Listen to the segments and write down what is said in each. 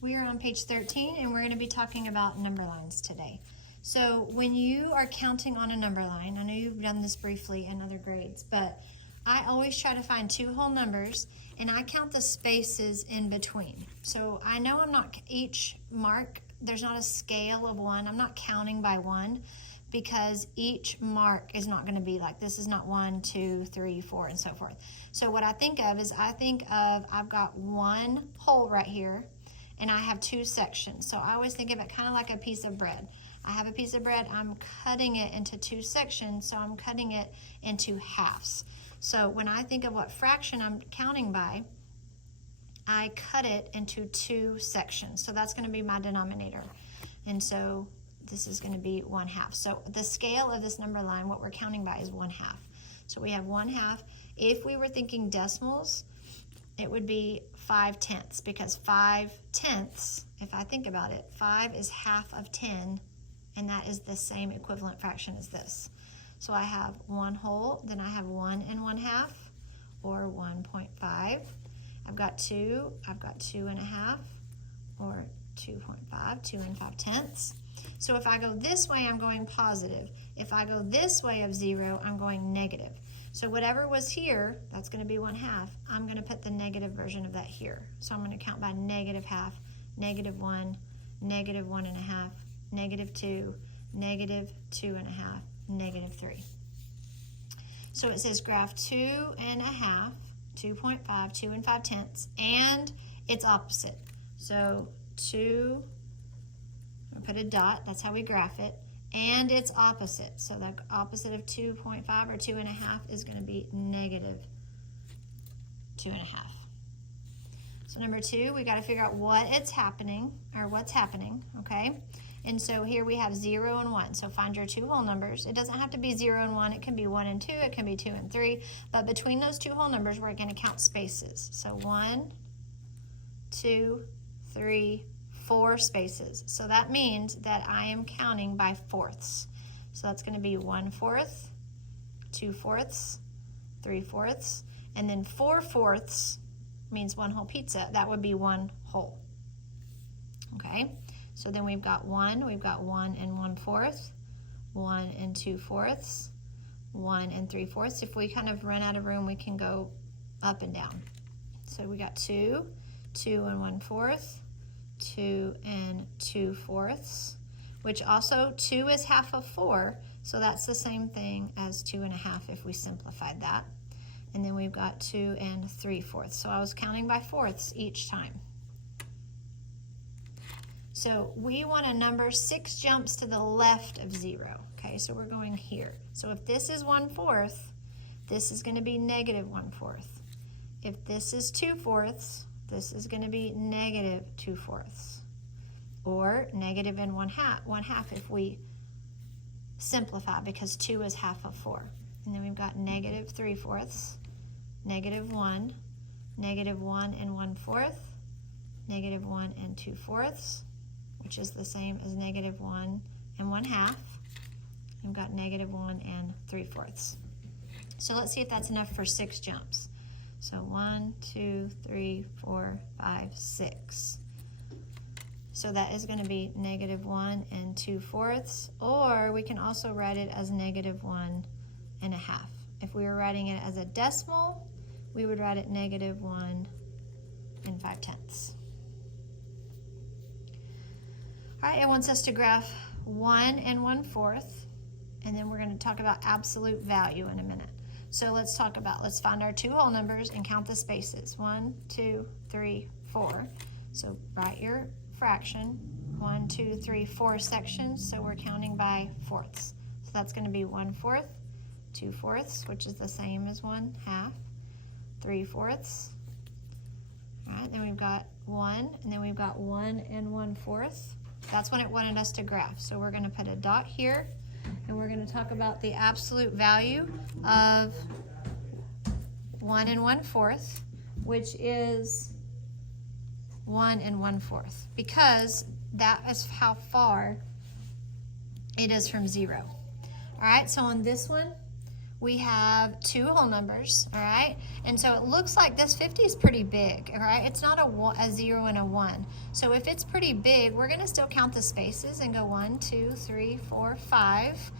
We are on page 13 and we're going to be talking about number lines today. So when you are counting on a number line, I know you've done this briefly in other grades, but I always try to find two whole numbers and I count the spaces in between. So I know I'm not, each mark, there's not a scale of one. I'm not counting by one because each mark is not going to be like, this is not 1, 2, 3, 4, and so forth. So what I think of is I've got one hole right here and I have two sections. So I always think of it kind of like a piece of bread. I have a piece of bread, I'm cutting it into two sections, so I'm cutting it into halves. So when I think of what fraction I'm counting by, I cut it into two sections. So that's going to be my denominator. And so this is going to be 1/2. So the scale of this number line, what we're counting by is 1/2. So we have 1/2. If we were thinking decimals, it would be 5/10 because 5/10, if I think about it, 5 is half of 10, and that is the same equivalent fraction as this. So I have one whole, then I have 1 1/2, or 1.5. I've got 2, I've got 2 1/2, or 2.5, 2 5/10. So if I go this way, I'm going positive. If I go this way of 0, I'm going negative. So whatever was here, that's going to be 1/2. I'm going to put the negative version of that here. So I'm going to count by -1/2, -1, -1 1/2, -2, -2 1/2, -3. So it says graph 2 1/2, 2.5, 2 5/10, and its opposite. So 2, I'll put a dot, that's how we graph it, and its opposite. So the opposite of 2.5 or 2 1/2 is going to be -2 1/2. So number 2, we got to figure out what's happening, okay? And so here we have 0 and 1. So find your two whole numbers. It doesn't have to be 0 and 1. It can be 1 and 2. It can be 2 and 3. But between those two whole numbers, we're going to count spaces. So 1, 2, 3, 4 spaces. So that means that I am counting by fourths. So that's going to be 1/4, 2/4, 3/4, and then 4/4 means one whole pizza. That would be one whole. Okay, so then we've got 1 1/4, 1 2/4, 1 3/4. If we kind of run out of room, we can go up and down. So we got 2 1/4, 2 2/4, which also 2 is half of 4, so that's the same thing as 2 1/2 if we simplified that. And then we've got 2 3/4. So I was counting by fourths each time. So we want a number 6 jumps to the left of 0. Okay, so we're going here. So if this is 1/4, this is going to be -1/4. If this is 2/4, this is going to be -2/4. Or negative and 1/2 if we simplify, because 2 is half of 4. And then we've got -3/4, -1, -1 1/4, -1 2/4, which is the same as -1 1/2. We've got -1 3/4. So let's see if that's enough for 6 jumps. So 1, 2, 3, 4, 5, 6. So that is going to be -1 2/4, or we can also write it as -1 1/2. If we were writing it as a decimal, we would write it -1 5/10. All right, it wants us to graph 1 1/4, and then we're going to talk about absolute value in a minute. So let's find our two whole numbers and count the spaces. 1, 2, 3, 4. So write your fraction. 1, 2, 3, 4 sections. So we're counting by fourths. So that's going to be 1/4, 2/4, which is the same as 1/2, 3/4. All right, then we've got 1, and then we've got 1 1/4. That's when it wanted us to graph. So we're going to put a dot here, and we're going to talk about the absolute value of 1 1/4, which is 1 1/4, because that is how far it is from 0. All right, so on this one, we have two whole numbers, all right? And so it looks like this 50 is pretty big, all right? It's not a 0 and a 1. So if it's pretty big, we're going to still count the spaces and go 1, 2, 3, 4, 5.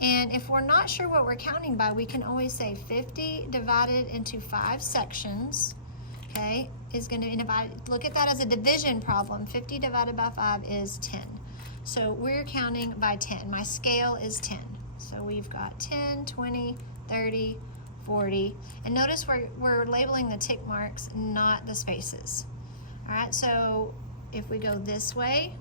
And if we're not sure what we're counting by, we can always say 50 divided into 5 sections, okay, is going to divide. Look at that as a division problem. 50 divided by 5 is 10. So we're counting by 10. My scale is 10. So we've got 10, 20, 30, 40. And notice we're labeling the tick marks, not the spaces. All right, so if we go this way,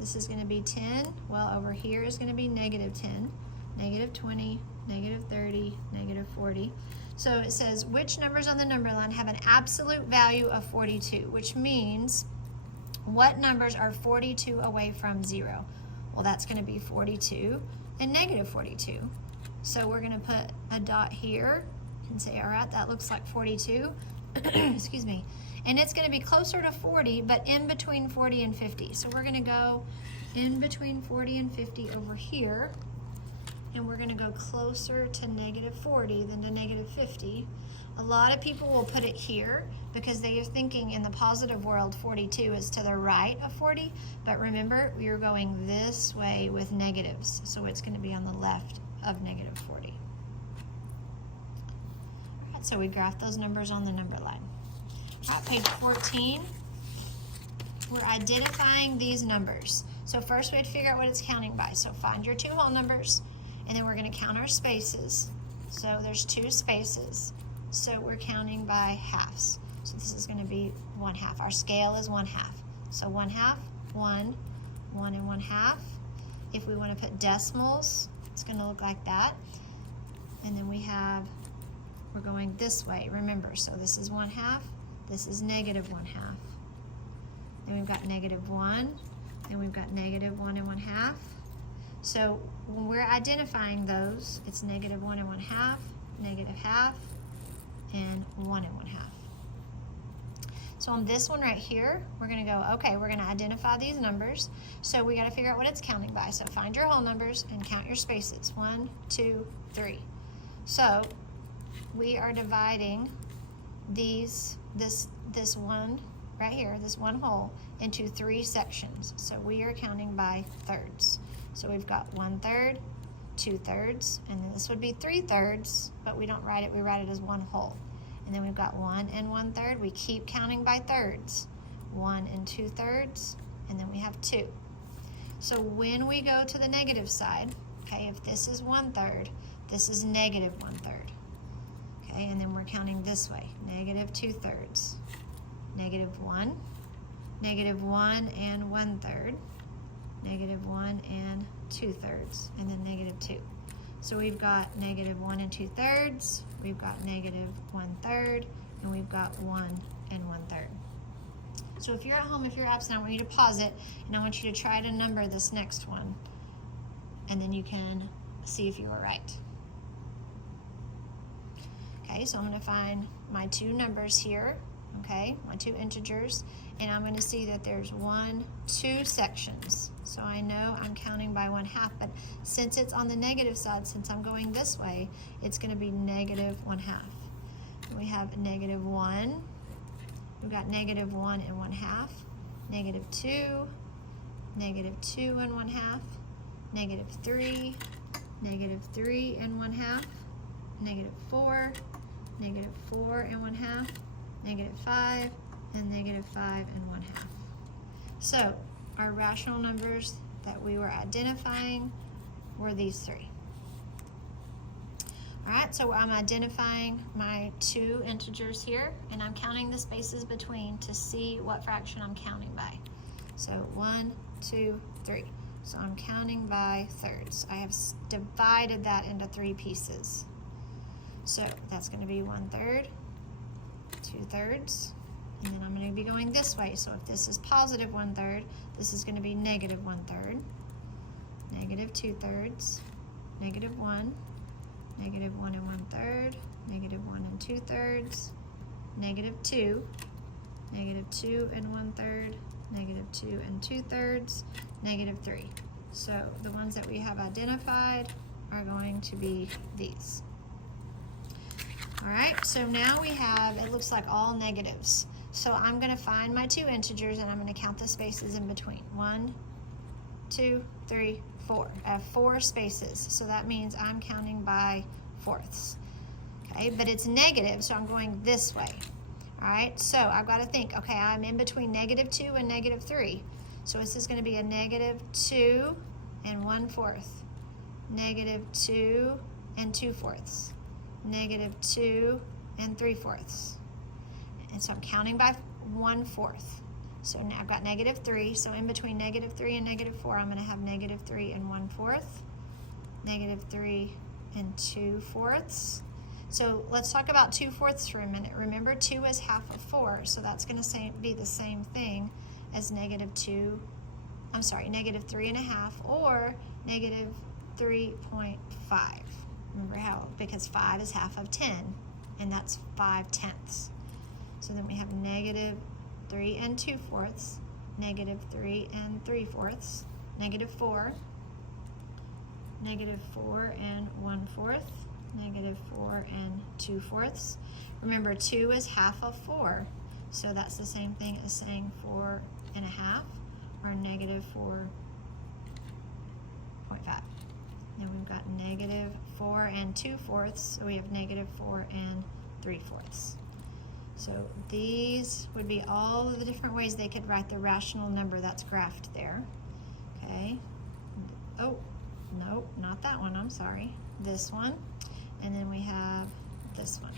this is going to be 10. Well, over here is going to be negative 10, negative 20, negative 30, negative 40. So it says, which numbers on the number line have an absolute value of 42, which means what numbers are 42 away from 0? Well, that's going to be 42 and negative 42. So we're going to put a dot here and say, all right, that looks like 42. Excuse me. And it's going to be closer to 40, but in between 40 and 50. So we're going to go in between 40 and 50 over here. And we're going to go closer to negative 40 than to negative 50. A lot of people will put it here because they are thinking in the positive world 42 is to the right of 40, but remember we are going this way with negatives, so it's going to be on the left of negative 40. All right, so we graph those numbers on the number line. All right, page 14, we're identifying these numbers. So first we have to figure out what it's counting by. So find your two whole numbers, and then we're going to count our spaces. So there's 2 spaces. So we're counting by halves. So this is going to be 1/2. Our scale is 1/2. So 1/2, 1, 1 and 1/2. If we want to put decimals, it's going to look like that. And then we're going this way. Remember, so this is 1/2. This is negative 1/2. Then we've got negative 1. And we've got negative 1 and 1/2. So when we're identifying those, it's negative 1 and 1/2, negative 1/2, and 1 and 1/2. So on this one right here, we're going to go, okay, we're going to identify these numbers. So we got to figure out what it's counting by. So find your whole numbers and count your spaces. 1, 2, 3. So we are dividing this one right here, this one whole, into 3 sections. So we are counting by thirds. So we've got 1/3, 2/3, and then this would be 3/3, but we don't write it, we write it as one whole. And then we've got 1 and 1/3. We keep counting by thirds. 1 and 2/3, and then we have 2. So when we go to the negative side, okay, if this is 1/3, this is negative 1/3. Okay, and then we're counting this way, negative 2/3, negative 1, negative 1 and 1/3, negative 1 and 2/3, and then negative 2. So we've got negative 1 and 2/3, we've got negative 1/3, and we've got 1 and 1/3. So if you're at home, if you're absent, I want you to pause it, and I want you to try to number this next one, and then you can see if you were right. Okay, so I'm going to find my 2 numbers here, okay, my 2 integers, and I'm going to see that there's 2 sections. So I know I'm counting by 1/2, but since it's on the negative side, since I'm going this way, it's going to be negative 1/2. We have negative 1, we've got negative 1 and 1/2, negative 2, negative 2 and 1/2, negative 3, negative 3 and 1/2, negative 4, negative 4 and 1/2, negative 5, and negative 5 and 1/2. So our rational numbers that we were identifying were these 3. All right, so I'm identifying my 2 integers here, and I'm counting the spaces between to see what fraction I'm counting by. So 1, 2, 3. So I'm counting by thirds. I have divided that into 3 pieces. So that's going to be 1/3, 2/3, and then I'm going to be going this way. So if this is positive 1/3, this is going to be negative 1/3, negative 2/3, negative 1, negative 1 and 1/3, negative 1 and 2/3, negative 2, negative 2 and 1/3, negative 2 and 2/3, negative 3. So the ones that we have identified are going to be these. All right, so now we have, it looks like all negatives. So I'm gonna find my two integers and I'm gonna count the spaces in between. 1, 2, 3, 4. I have 4 spaces, so that means I'm counting by fourths. Okay, but it's negative, so I'm going this way. All right, so I've got to think, okay, I'm in between -2 and -3. So this is going to be a -2 and 1/4. -2 and 2/4. -2 and 3/4. And so I'm counting by 1/4. So now I've got -3. So in between -3 and -4, I'm going to have -3 and 1/4. -3 and 2/4. So let's talk about 2/4 for a minute. Remember, 2 is half of 4, so that's going to be the same thing as -3 and a half, or -3.5. Remember how, because 5 is half of 10, and that's 5/10. So then we have -3 and 2/4, -3 and 3/4, -4, -4 and 1/4, -4 and 2/4. Remember, 2 is half of 4, so that's the same thing as saying 4 and a half, or -4.5. Now we've got -4 and 2/4, so we have -4 and 3/4. So these would be all of the different ways they could write the rational number that's graphed there. Okay. Oh, no, not that one, I'm sorry. This one. And then we have this one.